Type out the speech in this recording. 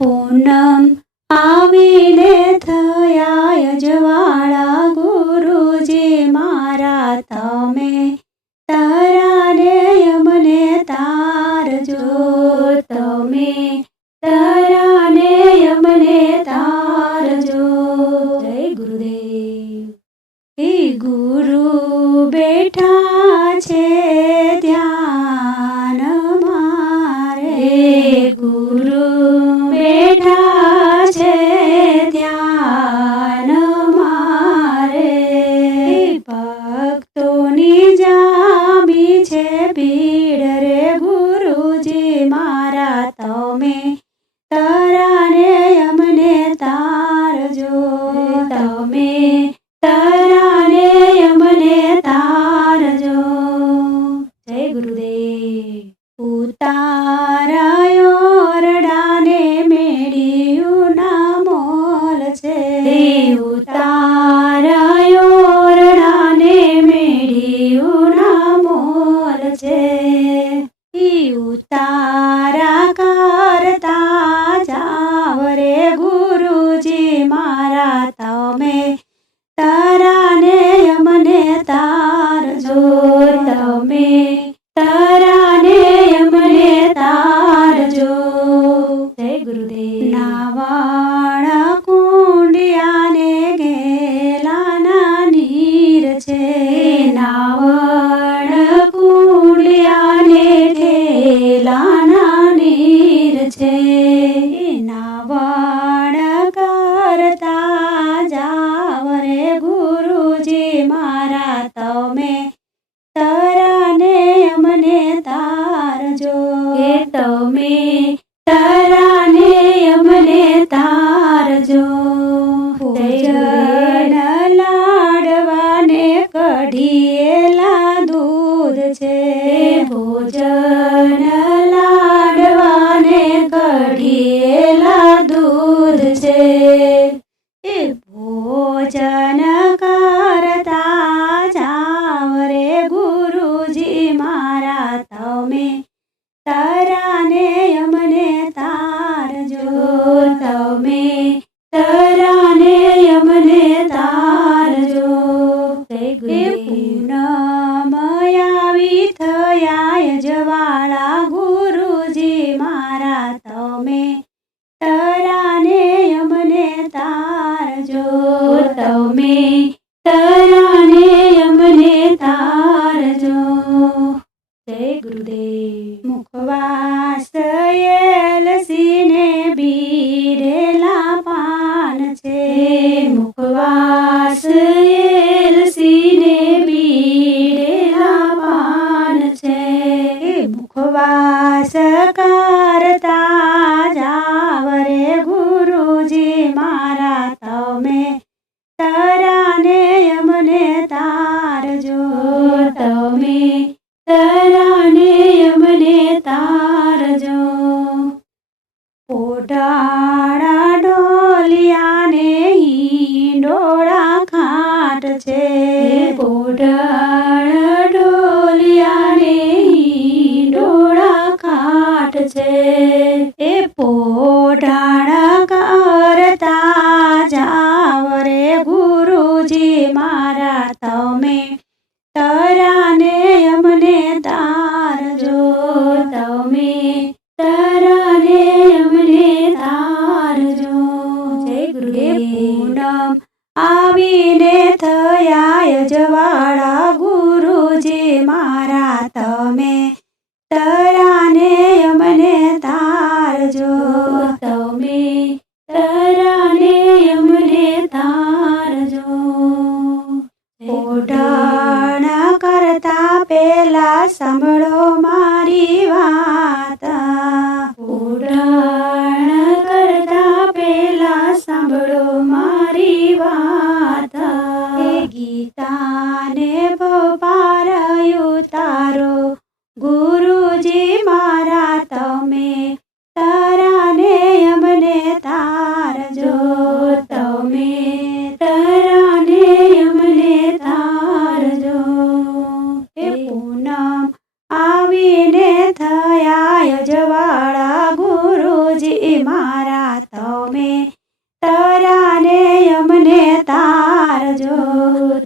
પૂનમ આવીને થયા અજવાળા ગુરુજી મારા તમે, તારાને અમને તારજો તમે, તારાને અમને તારજો જય ગુરુદેવ. એ ગુરુ બેઠા છે ધ્યાન મારે, ગુરુ તમે તારાને અમને તારજો. જય ગુરુદેવ. ઉતારાયો રડાને મેળ્યું ના મોલ છે ઉતારાયો રડાને મેળ્યું ના મોલ છે ઉતારા તમે છે ભોજન લાડવાને કઢીએલા દૂધ છે. એ ભોજન આવી થયા જવાળા ગુરુજી મારા તમે તરાને અમને તારજો તમે તારાને મુખવાસ કરતા જાવ રે ગુરુજી મારા તમે તરાને અમને તારજો તમે તરાને અમને તારજો ઓઢાડા તારાને અમને તારજો તમે તરાને અમને તારજો ઓઢાણા કરતા પેલા સાંભળો મારી વાત. તમે તરાને અમને તારજો.